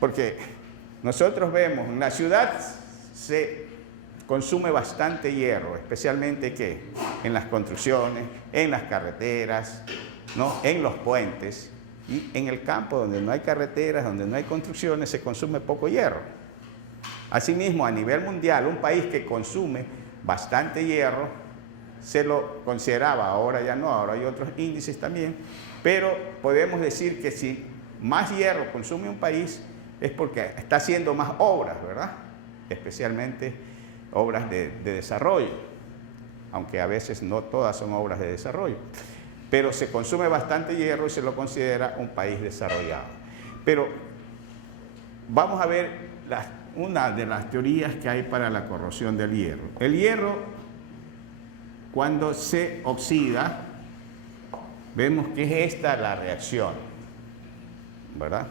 Porque nosotros vemos, en la ciudad se consume bastante hierro, especialmente ¿qué? En las construcciones, en las carreteras, ¿no? En los puentes. Y en el campo, donde no hay carreteras, donde no hay construcciones, se consume poco hierro. Asimismo, a nivel mundial, un país que consume bastante hierro, se lo consideraba, ahora ya no, ahora hay otros índices también, pero podemos decir que si más hierro consume un país, es porque está haciendo más obras, ¿verdad? Especialmente obras de desarrollo, aunque a veces no todas son obras de desarrollo. Pero se consume bastante hierro y se lo considera un país desarrollado. Pero vamos a ver una de las teorías que hay para la corrosión del hierro. El hierro, cuando se oxida, vemos que es esta la reacción, ¿verdad?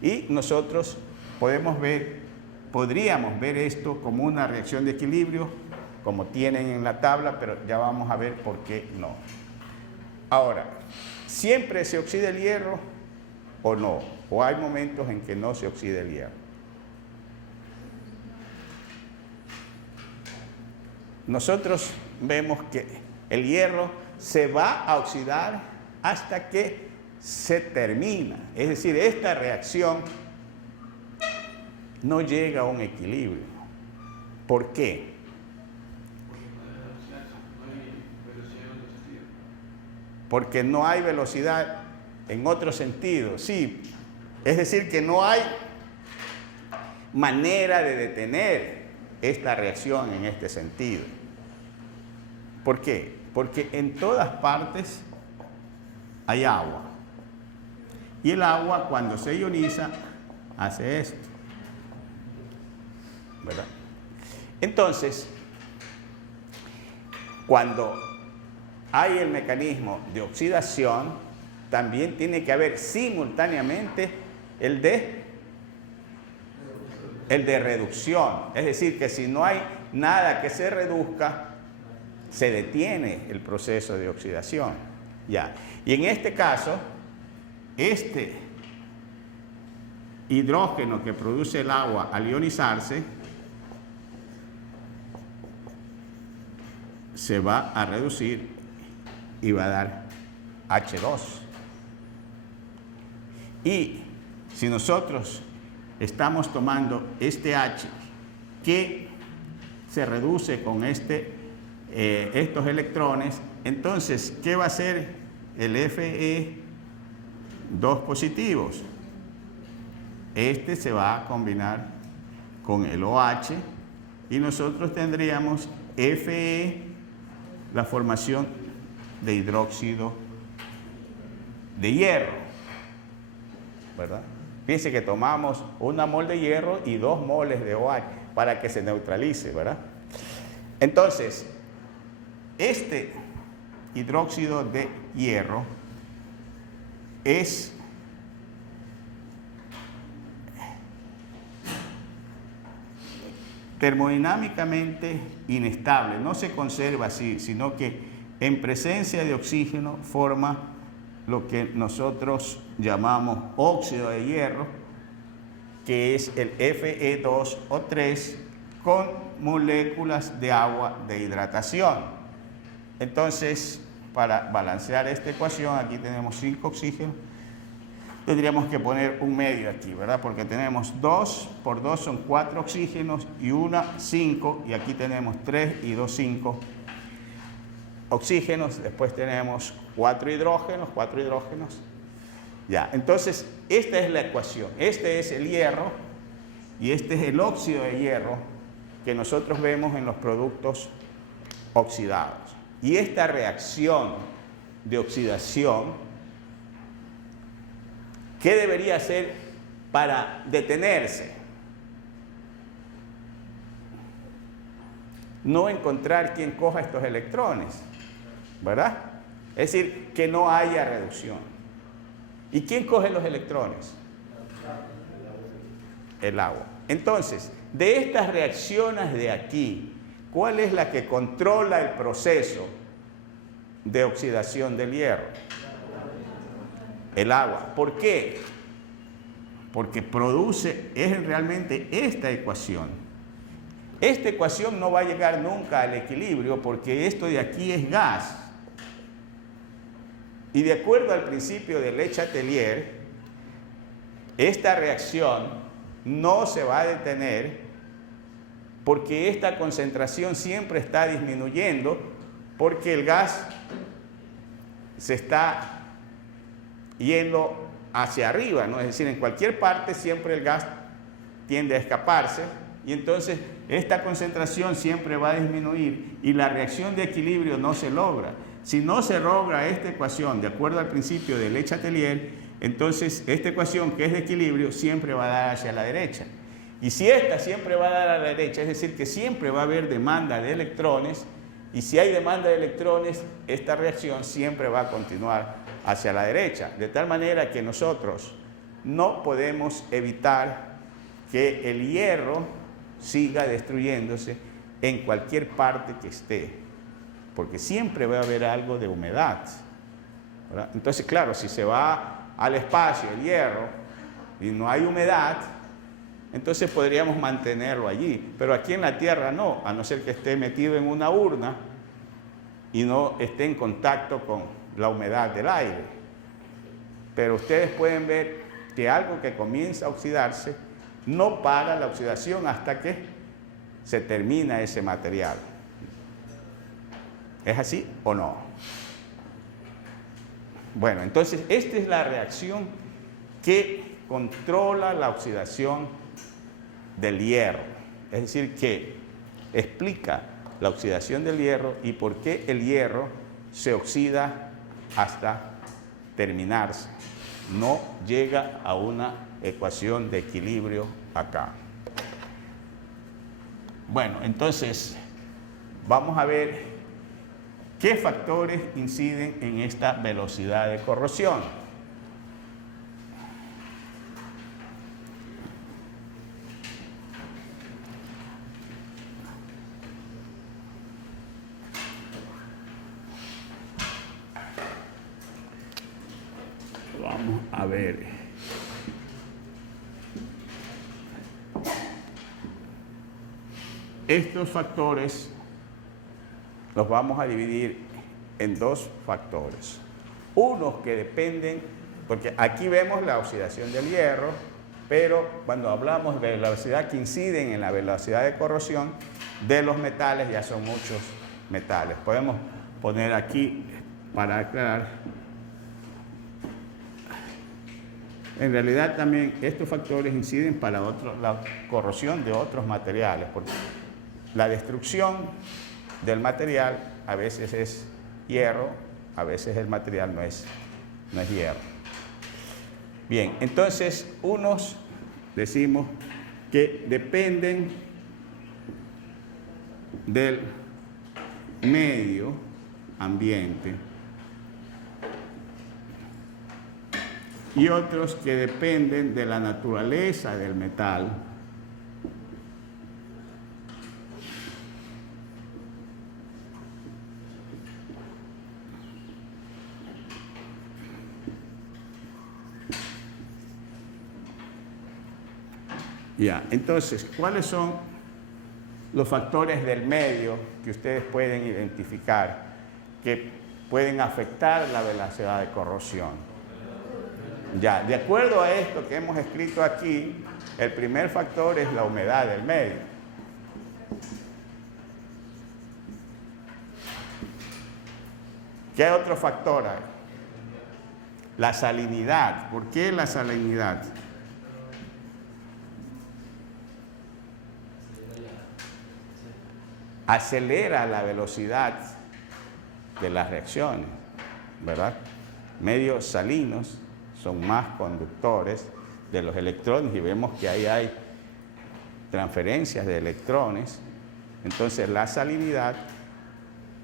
Y nosotros podríamos ver esto como una reacción de equilibrio, como tienen en la tabla, pero ya vamos a ver por qué no. Ahora, ¿siempre se oxida el hierro o no? ¿O hay momentos en que no se oxida el hierro? Nosotros vemos que el hierro se va a oxidar hasta que se termina. Es decir, esta reacción no llega a un equilibrio. ¿Por qué? Porque no hay velocidad en otro sentido. Sí, es decir, que no hay manera de detener esta reacción en este sentido. ¿Por qué? Porque en todas partes hay agua. Y el agua, cuando se ioniza, hace esto, ¿verdad? Entonces, cuando hay el mecanismo de oxidación, también tiene que haber simultáneamente el de reducción. Es decir, que si no hay nada que se reduzca, se detiene el proceso de oxidación. Ya. Y en este caso, este hidrógeno que produce el agua al ionizarse se va a reducir y va a dar H2. Y si nosotros estamos tomando este H que se reduce con estos electrones, entonces, ¿qué va a hacer el Fe2 positivos? Este se va a combinar con el OH y nosotros tendríamos Fe, la formación de hidróxido de hierro, ¿verdad? Fíjense que tomamos 1 mol de hierro y 2 moles de OH para que se neutralice, ¿verdad? Entonces, este hidróxido de hierro es termodinámicamente inestable, no se conserva así, sino que en presencia de oxígeno forma lo que nosotros llamamos óxido de hierro, que es el Fe2O3 con moléculas de agua de hidratación. Entonces, para balancear esta ecuación, aquí tenemos 5 oxígenos, tendríamos que poner un medio aquí, ¿verdad? Porque tenemos 2 por 2 son 4 oxígenos y 1, 5, y aquí tenemos 3 y 2, 5 oxígenos, después tenemos 4 hidrógenos, ya. Entonces, esta es la ecuación, este es el hierro y este es el óxido de hierro que nosotros vemos en los productos oxidados. Y esta reacción de oxidación, ¿qué debería hacer para detenerse? No encontrar quien coja estos electrones, ¿verdad? Es decir, que no haya reducción. ¿Y quién coge los electrones? El agua. Entonces, de estas reacciones de aquí, ¿cuál es la que controla el proceso de oxidación del hierro? El agua. ¿Por qué? porque produce, es realmente esta ecuación. Esta ecuación no va a llegar nunca al equilibrio porque esto de aquí es gas. Y de acuerdo al principio de Le Chatelier, esta reacción no se va a detener porque esta concentración siempre está disminuyendo porque el gas se está yendo hacia arriba, ¿no? Es decir, en cualquier parte siempre el gas tiende a escaparse y entonces esta concentración siempre va a disminuir y la reacción de equilibrio no se logra. Si no se logra esta ecuación de acuerdo al principio de Le Chatelier, entonces esta ecuación que es de equilibrio siempre va a dar hacia la derecha. Y si esta siempre va a dar a la derecha, es decir, que siempre va a haber demanda de electrones, y si hay demanda de electrones, esta reacción siempre va a continuar hacia la derecha. De tal manera que nosotros no podemos evitar que el hierro siga destruyéndose en cualquier parte que esté, porque siempre va a haber algo de humedad, ¿verdad? Entonces, claro, si se va al espacio el hierro y no hay humedad, entonces podríamos mantenerlo allí, pero aquí en la Tierra no, a no ser que esté metido en una urna y no esté en contacto con la humedad del aire. Pero ustedes pueden ver que algo que comienza a oxidarse no para la oxidación hasta que se termina ese material. ¿Es así o no? Bueno, entonces esta es la reacción que controla la oxidación del hierro, es decir, que explica la oxidación del hierro y por qué el hierro se oxida hasta terminarse. No llega a una ecuación de equilibrio acá. Bueno, entonces vamos a ver qué factores inciden en esta velocidad de corrosión. Vamos a ver. Estos factores los vamos a dividir en dos factores. Unos que dependen, porque aquí vemos la oxidación del hierro, pero cuando hablamos de la velocidad que inciden en la velocidad de corrosión de los metales, ya son muchos metales. Podemos poner aquí para aclarar. En realidad también estos factores inciden para la corrosión de otros materiales, porque la destrucción del material a veces es hierro, a veces el material no es hierro. Bien, entonces unos decimos que dependen del medio ambiente y otros que dependen de la naturaleza del metal. Ya, entonces, ¿cuáles son los factores del medio que ustedes pueden identificar que pueden afectar la velocidad de corrosión? Ya, de acuerdo a esto que hemos escrito aquí, el primer factor es la humedad del medio. ¿Qué otro factor hay? La salinidad. ¿Por qué la salinidad? Acelera la velocidad de las reacciones, ¿verdad? Medios salinos son más conductores de los electrones y vemos que ahí hay transferencias de electrones. Entonces la salinidad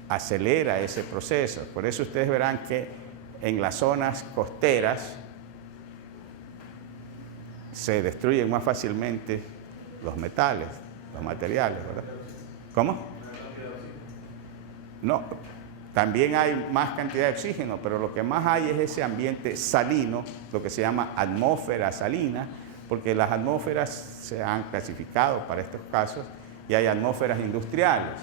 acelera ese proceso. Por eso ustedes verán que en las zonas costeras se destruyen más fácilmente los metales, los materiales, ¿verdad? ¿Cómo? No, también hay más cantidad de oxígeno, pero lo que más hay es ese ambiente salino, lo que se llama atmósfera salina, porque las atmósferas se han clasificado para estos casos y hay atmósferas industriales.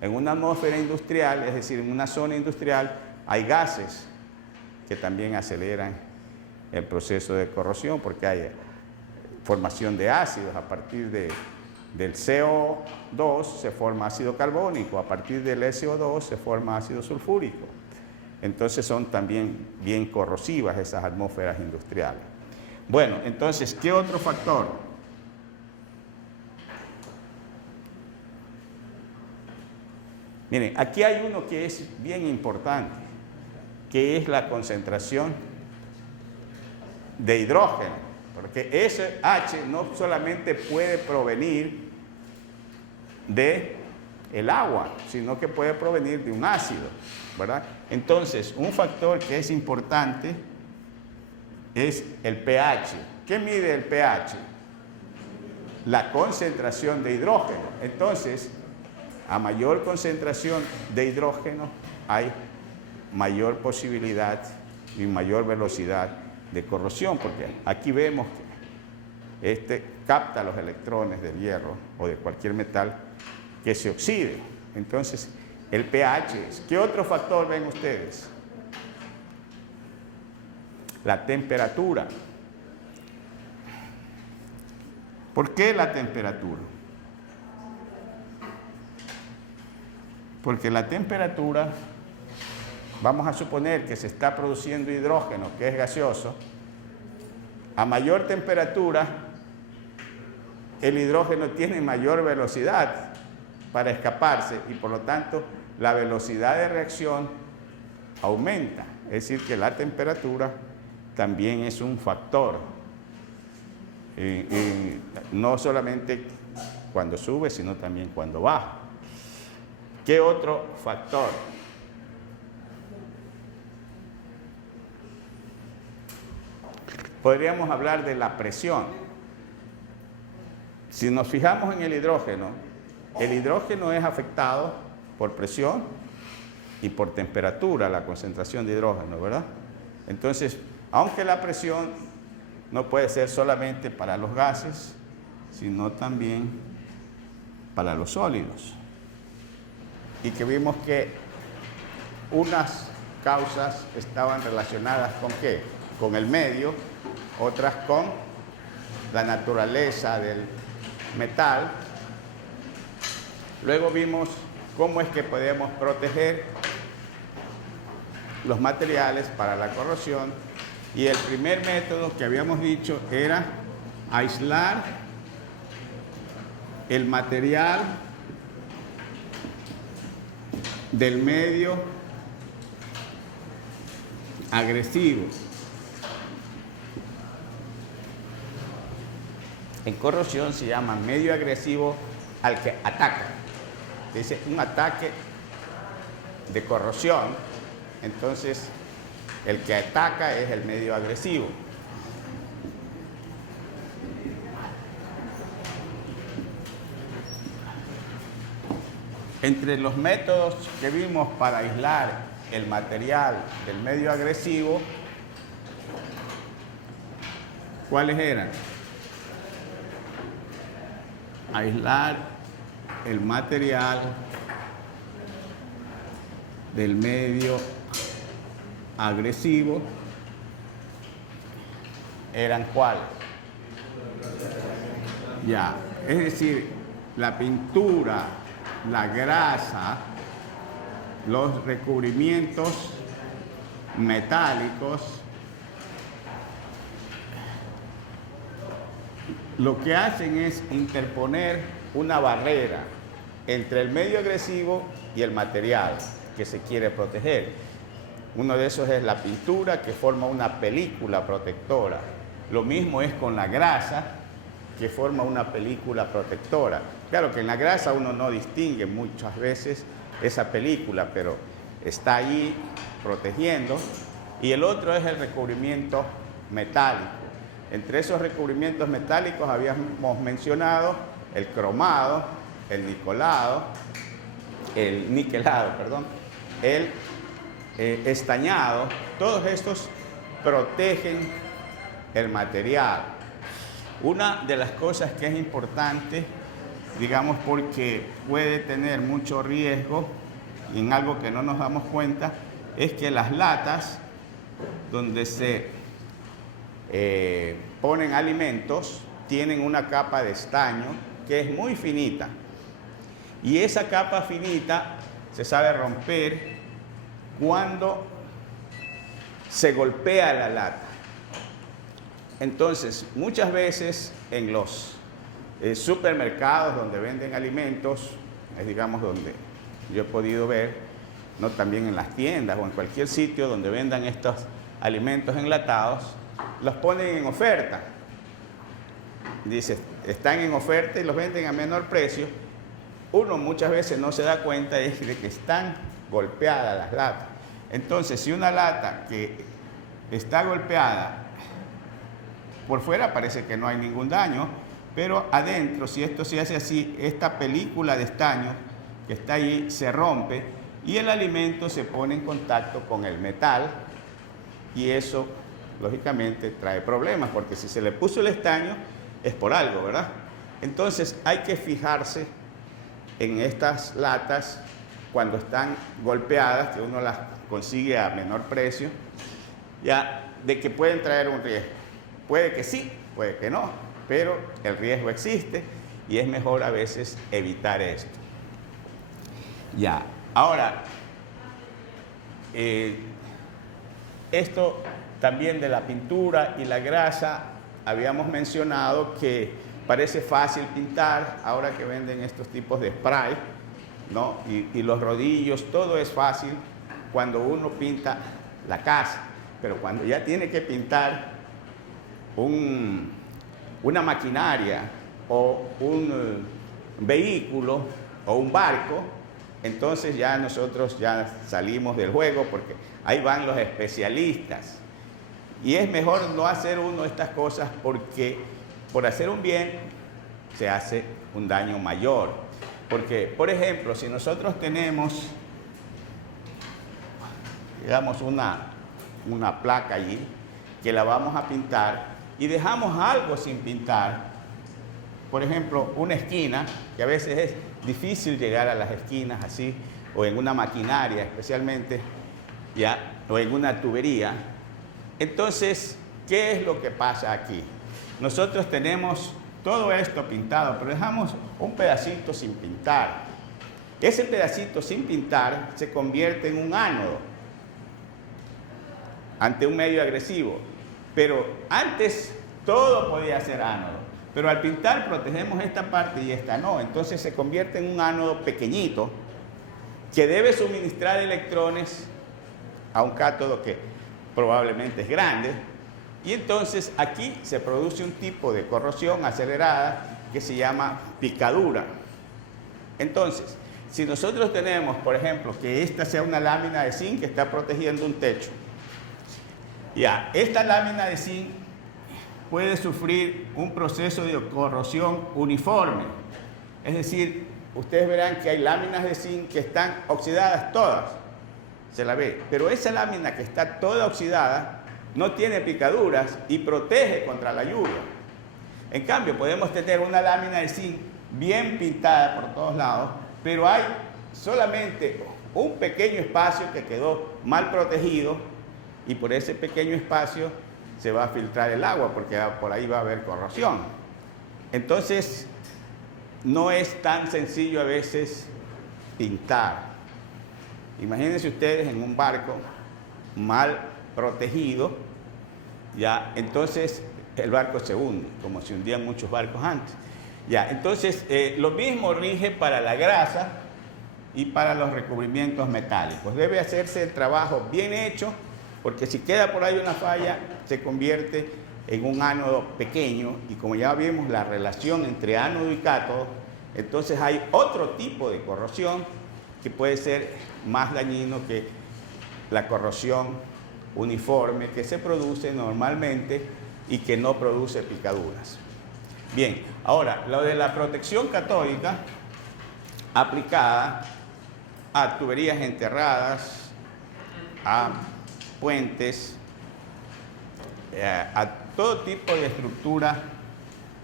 En una atmósfera industrial, es decir, en una zona industrial, hay gases que también aceleran el proceso de corrosión porque hay formación de ácidos. A partir del CO2 se forma ácido carbónico, a partir del SO2 se forma ácido sulfúrico. Entonces son también bien corrosivas esas atmósferas industriales. Bueno, entonces, ¿qué otro factor? Miren, aquí hay uno que es bien importante, que es la concentración de hidrógeno, porque ese H no solamente puede provenir del agua, sino que puede provenir de un ácido, ¿verdad? Entonces, un factor que es importante es el pH. ¿Qué mide el pH? La concentración de hidrógeno. Entonces, a mayor concentración de hidrógeno hay mayor posibilidad y mayor velocidad de corrosión, porque aquí vemos que este capta los electrones del hierro o de cualquier metal que se oxide. Entonces, el pH es. ¿Qué otro factor ven ustedes? La temperatura. ¿Por qué la temperatura? Porque la temperatura, vamos a suponer que se está produciendo hidrógeno, que es gaseoso. A mayor temperatura, el hidrógeno tiene mayor velocidad para escaparse y por lo tanto la velocidad de reacción aumenta. Es decir, que la temperatura también es un factor. No solamente cuando sube, sino también cuando baja. ¿Qué otro factor? Podríamos hablar de la presión. Si nos fijamos en el hidrógeno es afectado por presión y por temperatura, la concentración de hidrógeno, ¿verdad? Entonces, aunque la presión no puede ser solamente para los gases, sino también para los sólidos. Y que vimos que unas causas estaban relacionadas con ¿qué? Con el medio, otras con la naturaleza del metal. Luego vimos cómo es que podemos proteger los materiales para la corrosión. Y el primer método que habíamos dicho era aislar el material del medio agresivo. En corrosión se llama medio agresivo al que ataca. Dice un ataque de corrosión, entonces el que ataca es el medio agresivo. Entre los métodos que vimos para aislar el material del medio agresivo, ¿cuáles eran? Aislar el material del medio agresivo, ¿eran cuáles? Ya, es decir, la pintura, la grasa, los recubrimientos metálicos, lo que hacen es interponer una barrera entre el medio agresivo y el material que se quiere proteger. Uno de esos es la pintura, que forma una película protectora. Lo mismo es con la grasa, que forma una película protectora. Claro que en la grasa uno no distingue muchas veces esa película, pero está ahí protegiendo. Y el otro es el recubrimiento metálico. Entre esos recubrimientos metálicos habíamos mencionado el cromado, el niquelado, el estañado. Todos estos protegen el material. Una de las cosas que es importante, digamos, porque puede tener mucho riesgo y en algo que no nos damos cuenta, es que las latas donde se ponen alimentos tienen una capa de estaño que es muy finita. Y esa capa finita se sabe romper cuando se golpea la lata. Entonces, muchas veces en los supermercados donde venden alimentos, es digamos donde yo he podido ver, ¿no? También en las tiendas o en cualquier sitio donde vendan estos alimentos enlatados, los ponen en oferta. Dice, están en oferta y los venden a menor precio. Uno muchas veces no se da cuenta de que están golpeadas las latas. Entonces, si una lata que está golpeada, por fuera parece que no hay ningún daño, pero adentro, si esto se hace así, esta película de estaño que está ahí se rompe y el alimento se pone en contacto con el metal y eso, lógicamente, trae problemas, porque si se le puso el estaño es por algo, ¿verdad? Entonces, hay que fijarse en estas latas cuando están golpeadas, que uno las consigue a menor precio, ya de que pueden traer un riesgo. Puede que sí, puede que no, pero el riesgo existe y es mejor a veces evitar esto. Ya, ahora, esto también de la pintura y la grasa, habíamos mencionado que parece fácil pintar, ahora que venden estos tipos de spray, ¿no? Y los rodillos, todo es fácil cuando uno pinta la casa, pero cuando ya tiene que pintar una maquinaria o un vehículo o un barco, entonces ya nosotros ya salimos del juego porque ahí van los especialistas. Y es mejor no hacer uno estas cosas porque por hacer un bien se hace un daño mayor. Porque, por ejemplo, si nosotros tenemos, digamos, una placa allí que la vamos a pintar y dejamos algo sin pintar, por ejemplo, una esquina, que a veces es difícil llegar a las esquinas así, o en una maquinaria especialmente, ya, o en una tubería. Entonces, ¿qué es lo que pasa aquí? Nosotros tenemos todo esto pintado, pero dejamos un pedacito sin pintar. Ese pedacito sin pintar se convierte en un ánodo ante un medio agresivo. Pero antes todo podía ser ánodo, pero al pintar protegemos esta parte y esta no. Entonces se convierte en un ánodo pequeñito que debe suministrar electrones a un cátodo que probablemente es grande. Y entonces aquí se produce un tipo de corrosión acelerada que se llama picadura. Entonces, si nosotros tenemos, por ejemplo, que esta sea una lámina de zinc que está protegiendo un techo, ya, esta lámina de zinc puede sufrir un proceso de corrosión uniforme. Es decir, ustedes verán que hay láminas de zinc que están oxidadas todas, se la ve, pero esa lámina que está toda oxidada no tiene picaduras y protege contra la lluvia. En cambio, podemos tener una lámina de zinc bien pintada por todos lados, pero hay solamente un pequeño espacio que quedó mal protegido y por ese pequeño espacio se va a filtrar el agua porque por ahí va a haber corrosión. Entonces, no es tan sencillo a veces pintar. Imagínense ustedes en un barco mal protegido, ya, entonces el barco se hunde, como se hundían muchos barcos antes. Ya, entonces, lo mismo rige para la grasa y para los recubrimientos metálicos. Debe hacerse el trabajo bien hecho, porque si queda por ahí una falla, se convierte en un ánodo pequeño, y como ya vimos la relación entre ánodo y cátodo, entonces hay otro tipo de corrosión que puede ser más dañino que la corrosión uniforme que se produce normalmente y que no produce picaduras. Bien, ahora, lo de la protección catódica aplicada a tuberías enterradas, a puentes, a todo tipo de estructura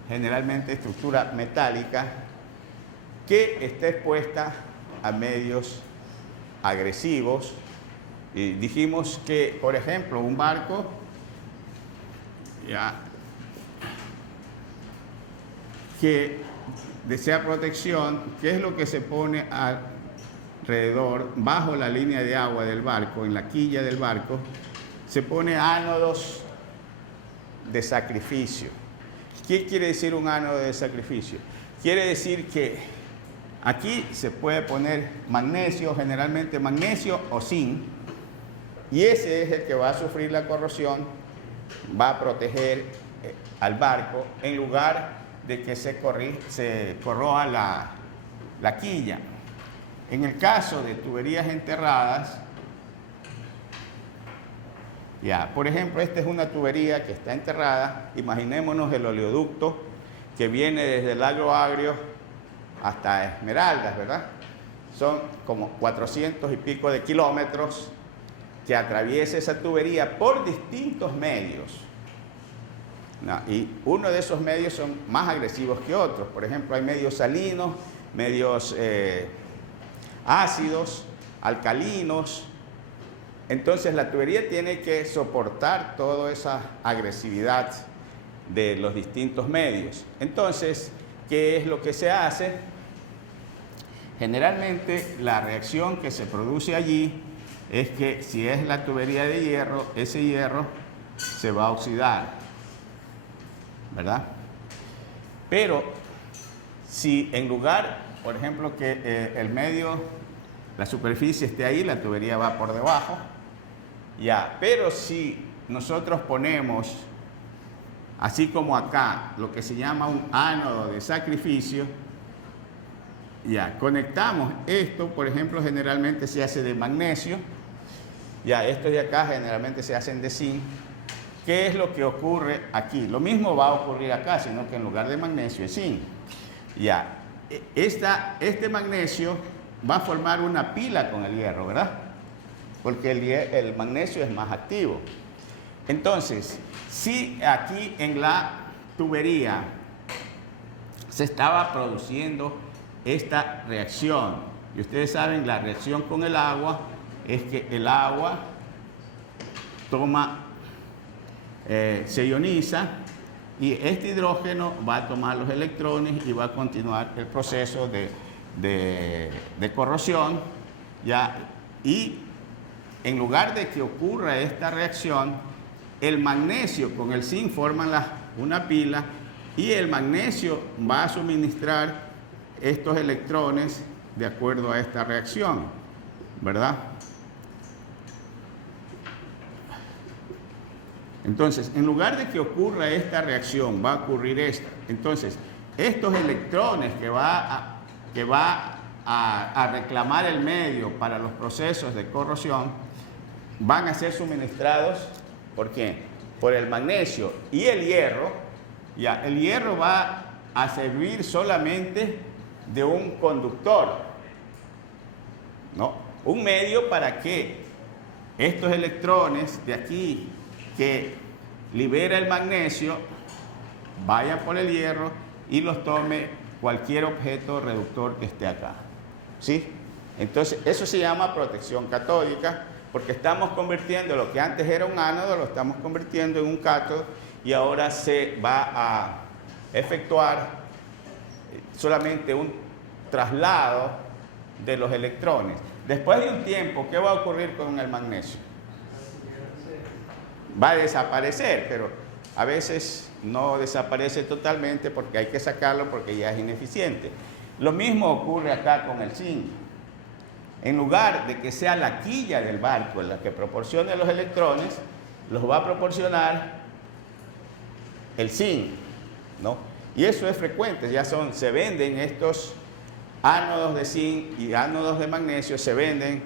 generalmente estructura metálica, que está expuesta a medios agresivos. Y dijimos que, por ejemplo, un barco que desea protección, ¿qué es lo que se pone alrededor, bajo la línea de agua del barco, en la quilla del barco? Se pone ánodos de sacrificio. ¿Qué quiere decir un ánodo de sacrificio? Quiere decir que aquí se puede poner magnesio, generalmente magnesio o zinc, y ese es el que va a sufrir la corrosión, va a proteger al barco en lugar de que se corroa la quilla. En el caso de tuberías enterradas, por ejemplo, esta es una tubería que está enterrada. Imaginémonos el oleoducto que viene desde el Lago Agrio hasta Esmeraldas, ¿verdad? Son como 400 y pico de kilómetros que atraviesa esa tubería por distintos medios. Y uno de esos medios son más agresivos que otros. Por ejemplo, hay medios salinos, medios ácidos, alcalinos. Entonces la tubería tiene que soportar toda esa agresividad de los distintos medios. Entonces, ¿qué es lo que se hace? Generalmente la reacción que se produce allí es que si es la tubería de hierro, ese hierro se va a oxidar, ¿verdad? Pero si en lugar, por ejemplo, que el medio, la superficie esté ahí, la tubería va por debajo, pero si nosotros ponemos, así como acá, lo que se llama un ánodo de sacrificio, conectamos esto, por ejemplo, generalmente se hace de magnesio, estos de acá generalmente se hacen de zinc. ¿Qué es lo que ocurre aquí? Lo mismo va a ocurrir acá, sino que en lugar de magnesio es zinc. Este magnesio va a formar una pila con el hierro, ¿verdad? Porque el magnesio es más activo. Entonces, si aquí en la tubería se estaba produciendo esta reacción, y ustedes saben, la reacción con el agua es que el agua se ioniza, y este hidrógeno va a tomar los electrones y va a continuar el proceso de corrosión, y en lugar de que ocurra esta reacción, el magnesio con el zinc forman una pila, y el magnesio va a suministrar estos electrones de acuerdo a esta reacción, ¿verdad? Entonces, en lugar de que ocurra esta reacción, va a ocurrir esta. Entonces, estos electrones que va a reclamar el medio para los procesos de corrosión van a ser suministrados, ¿por quién? Por el magnesio y el hierro. El hierro va a servir solamente de un conductor, ¿no? Un medio para que estos electrones de aquí que libera el magnesio vayan por el hierro y los tome cualquier objeto reductor que esté acá, ¿sí? Entonces, eso se llama protección catódica, porque estamos convirtiendo lo que antes era un ánodo, lo estamos convirtiendo en un cátodo, y ahora se va a efectuar solamente un traslado de los electrones. Después de un tiempo, ¿qué va a ocurrir con el magnesio? Va a desaparecer, pero a veces no desaparece totalmente porque hay que sacarlo porque ya es ineficiente. Lo mismo ocurre acá con el zinc. En lugar de que sea la quilla del barco la que proporcione los electrones, los va a proporcionar el zinc, ¿no? Y eso es frecuente, se venden estos ánodos de zinc y ánodos de magnesio, se venden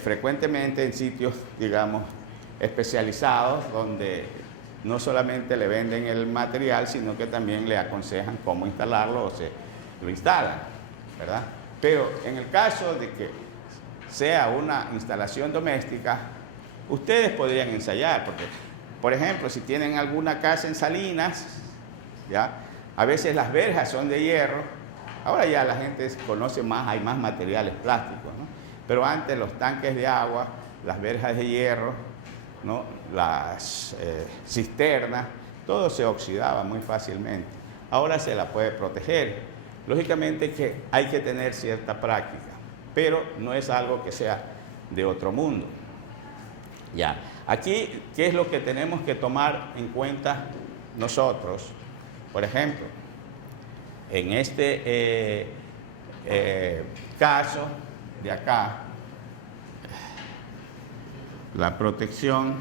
frecuentemente en sitios, digamos, especializados, donde no solamente le venden el material, sino que también le aconsejan cómo instalarlo o se lo instalan, ¿verdad? Pero en el caso de que sea una instalación doméstica, ustedes podrían ensayar, porque, por ejemplo, si tienen alguna casa en Salinas, ¿ya? A veces las verjas son de hierro, ahora ya la gente conoce más, hay más materiales plásticos, ¿no? Pero antes los tanques de agua, las verjas de hierro, ¿no? Las cisternas, todo se oxidaba muy fácilmente. Ahora se la puede proteger. Lógicamente que hay que tener cierta práctica, pero no es algo que sea de otro mundo. Ya. Aquí, ¿qué es lo que tenemos que tomar en cuenta nosotros? Por ejemplo, en este caso de acá, la protección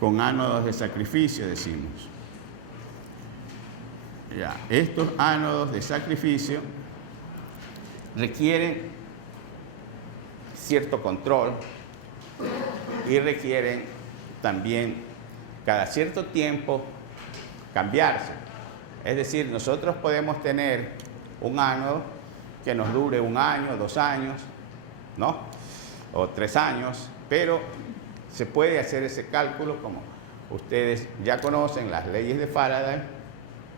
con ánodos de sacrificio, decimos. Ya. Estos ánodos de sacrificio requieren cierto control y requieren también cada cierto tiempo cambiarse. Es decir, nosotros podemos tener un ánodo que nos dure 1 año, 2 años, ¿no? O 3 años, pero se puede hacer ese cálculo, como ustedes ya conocen las leyes de Faraday,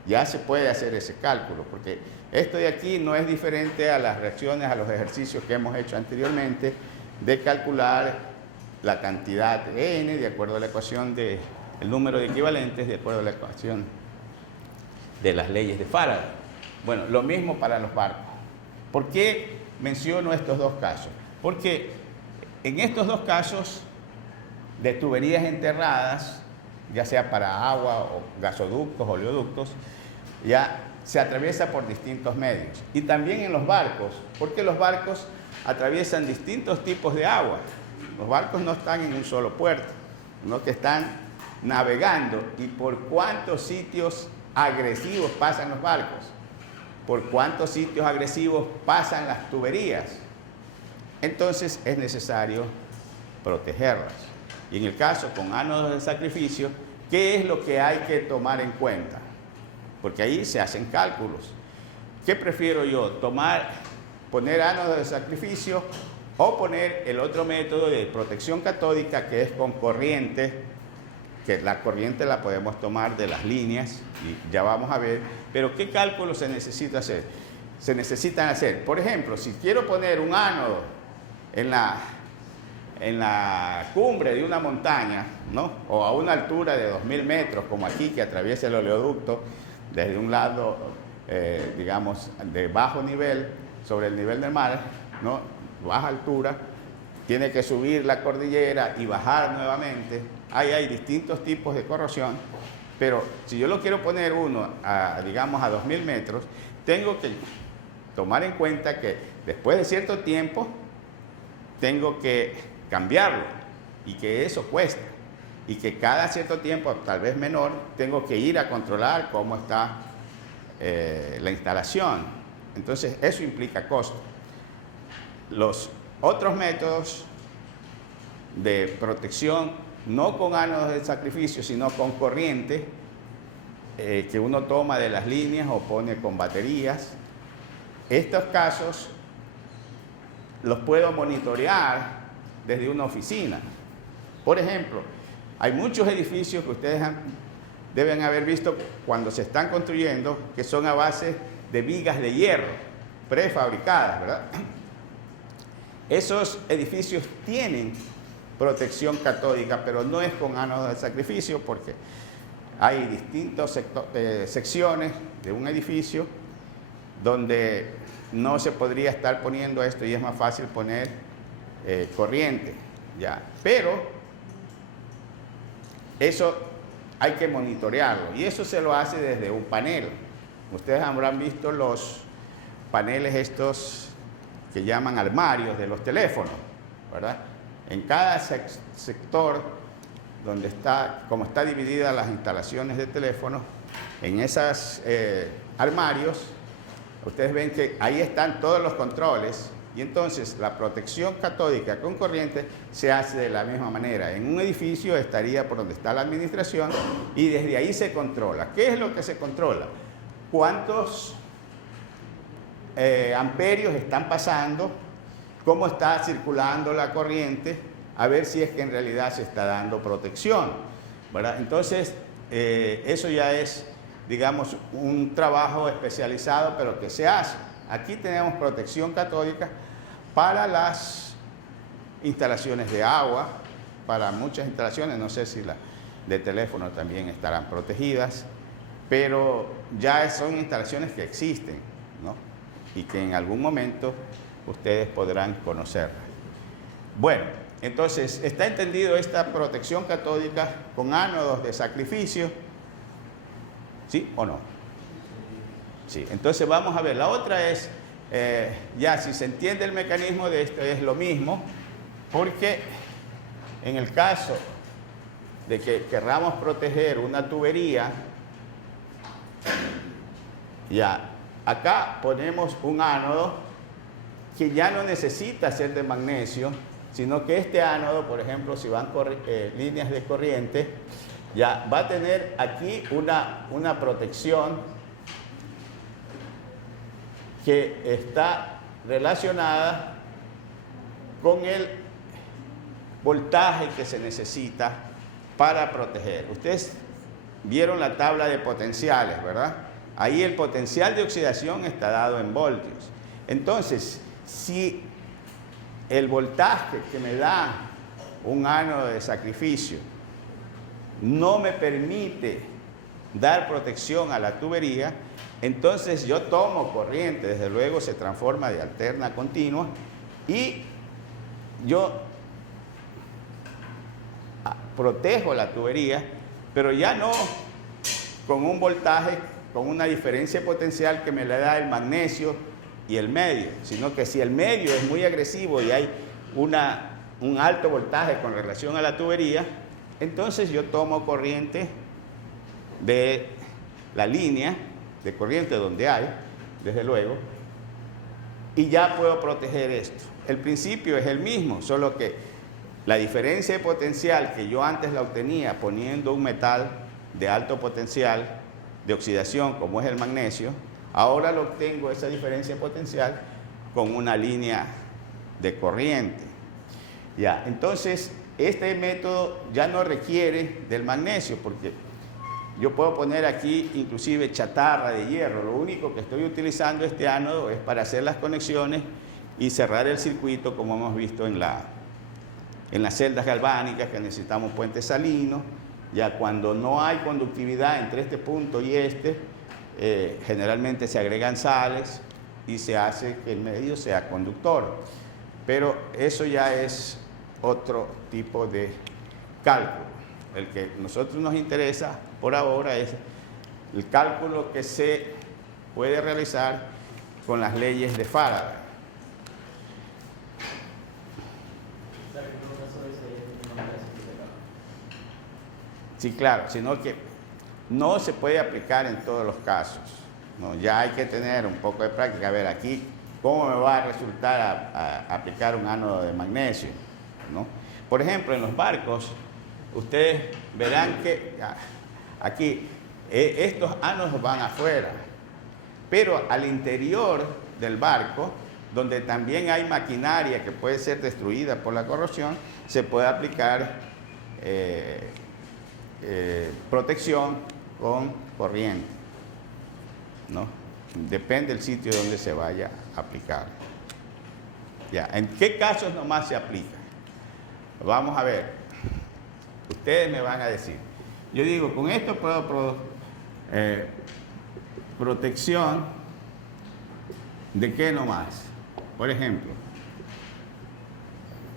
ya se puede hacer ese cálculo, porque esto de aquí no es diferente a las reacciones, a los ejercicios que hemos hecho anteriormente, de calcular la cantidad de N de acuerdo a la ecuación del número de equivalentes, de acuerdo a la ecuación de las leyes de Faraday. Bueno, lo mismo para los barcos. ¿Por qué menciono estos dos casos? Porque en estos dos casos de tuberías enterradas, ya sea para agua o gasoductos, oleoductos, ya se atraviesa por distintos medios. Y también en los barcos, porque los barcos atraviesan distintos tipos de agua. Los barcos no están en un solo puerto, sino que están navegando. ¿Y por cuántos sitios agresivos pasan los barcos? ¿Por cuántos sitios agresivos pasan las tuberías? Entonces es necesario protegerlas. Y en el caso con ánodos de sacrificio, ¿qué es lo que hay que tomar en cuenta? Porque ahí se hacen cálculos. ¿Qué prefiero yo? Poner ánodos de sacrificio o poner el otro método de protección catódica, que es con corriente, que la corriente la podemos tomar de las líneas y ya vamos a ver. Pero ¿qué cálculos se necesita hacer? Se necesitan hacer, por ejemplo, si quiero poner un ánodo en la cumbre de una montaña, ¿no? O a una altura de 2000 metros, como aquí, que atraviesa el oleoducto desde un lado, digamos, de bajo nivel, sobre el nivel del mar, ¿no? Baja altura, tiene que subir la cordillera y bajar nuevamente. Ahí hay distintos tipos de corrosión, pero si yo lo quiero poner uno, digamos, a 2000 metros, tengo que tomar en cuenta que después de cierto tiempo tengo que cambiarlo y que eso cuesta y que cada cierto tiempo, tal vez menor, tengo que ir a controlar cómo está la instalación. Entonces eso implica costo. Los otros métodos de protección, no con ánodos de sacrificio, sino con corriente, que uno toma de las líneas o pone con baterías, estos casos los puedo monitorear desde una oficina. Por ejemplo, hay muchos edificios que ustedes deben haber visto cuando se están construyendo, que son a base de vigas de hierro prefabricadas, ¿verdad? Esos edificios tienen protección catódica, pero no es con ánodos de sacrificio, porque hay distintas secciones de un edificio donde no se podría estar poniendo esto y es más fácil poner corriente, ¿ya? Pero eso hay que monitorearlo y eso se lo hace desde un panel. Ustedes habrán visto los paneles estos que llaman armarios de los teléfonos, ¿verdad? En cada sector donde está, como está dividida las instalaciones de teléfonos, en esos armarios, ustedes ven que ahí están todos los controles y entonces la protección catódica con corriente se hace de la misma manera. En un edificio estaría por donde está la administración y desde ahí se controla. ¿Qué es lo que se controla? ¿Cuántos amperios están pasando? ¿Cómo está circulando la corriente? A ver si es que en realidad se está dando protección, ¿verdad? Entonces, eso ya es, digamos, un trabajo especializado, pero que se hace. Aquí tenemos protección catódica para las instalaciones de agua, para muchas instalaciones, no sé si las de teléfono también estarán protegidas, pero ya son instalaciones que existen, ¿no? Y que en algún momento ustedes podrán conocerlas. Bueno, entonces, ¿está entendido esta protección catódica con ánodos de sacrificio? ¿Sí o no? Sí, entonces vamos a ver. La otra es, ya si se entiende el mecanismo de esto, es lo mismo, porque en el caso de que querramos proteger una tubería, ya, acá ponemos un ánodo que ya no necesita ser de magnesio, sino que este ánodo, por ejemplo, si van líneas de corriente, ya va a tener aquí una protección que está relacionada con el voltaje que se necesita para proteger. Ustedes vieron la tabla de potenciales, ¿verdad? Ahí el potencial de oxidación está dado en voltios. Entonces, si el voltaje que me da un ánodo de sacrificio no me permite dar protección a la tubería, entonces yo tomo corriente, desde luego se transforma de alterna a continua, y yo protejo la tubería, pero ya no con un voltaje, con una diferencia potencial que me le da el magnesio y el medio, sino que si el medio es muy agresivo y hay un alto voltaje con relación a la tubería, entonces yo tomo corriente de la línea de corriente donde hay, desde luego, y ya puedo proteger esto. El principio es el mismo, solo que la diferencia de potencial que yo antes la obtenía poniendo un metal de alto potencial de oxidación, como es el magnesio, ahora lo obtengo esa diferencia de potencial con una línea de corriente. Ya, entonces, este método ya no requiere del magnesio, porque yo puedo poner aquí inclusive chatarra de hierro. Lo único que estoy utilizando este ánodo es para hacer las conexiones y cerrar el circuito, como hemos visto en las celdas galvánicas, que necesitamos puentes salinos. Ya cuando no hay conductividad entre este punto y este, generalmente se agregan sales y se hace que el medio sea conductor. Pero eso ya es otro tipo de cálculo. El que a nosotros nos interesa por ahora es el cálculo que se puede realizar con las leyes de Faraday. Sí, claro, sino que no se puede aplicar en todos los casos, ¿no? Ya hay que tener un poco de práctica. A ver, aquí, ¿cómo me va a resultar a aplicar un ánodo de magnesio, ¿no? Por ejemplo, en los barcos, ustedes verán que aquí estos ánodos van afuera, pero al interior del barco, donde también hay maquinaria que puede ser destruida por la corrosión, se puede aplicar protección con corriente, ¿no? Depende del sitio donde se vaya a aplicar. Ya, ¿en qué casos nomás se aplica? Vamos a ver. Ustedes me van a decir. Yo digo, con esto puedo protección de qué nomás. Por ejemplo,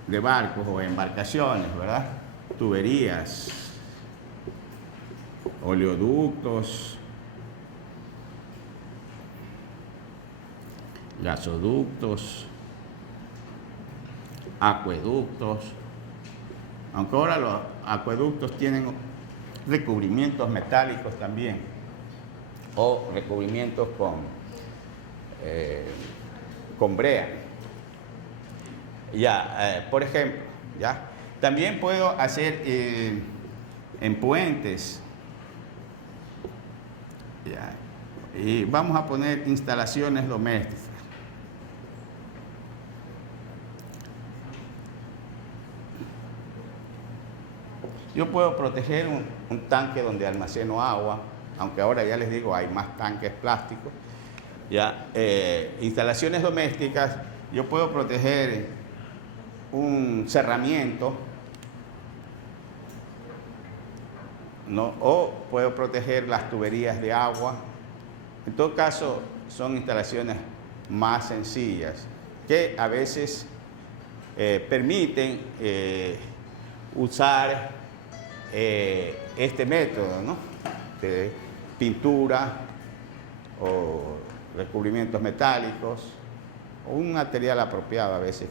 de barcos o embarcaciones, ¿verdad? Tuberías, oleoductos, gasoductos, acueductos, aunque ahora los acueductos tienen recubrimientos metálicos también, o recubrimientos con brea. Ya, por ejemplo, ya. También puedo hacer en puentes. Ya. Y vamos a poner instalaciones domésticas. Yo puedo proteger un tanque donde almaceno agua, aunque ahora ya les digo, hay más tanques plásticos. Ya, instalaciones domésticas, yo puedo proteger un cerramiento, ¿no? O puedo proteger las tuberías de agua. En todo caso, son instalaciones más sencillas que a veces permiten usar este método, ¿no? De pintura o recubrimientos metálicos o un material apropiado a veces.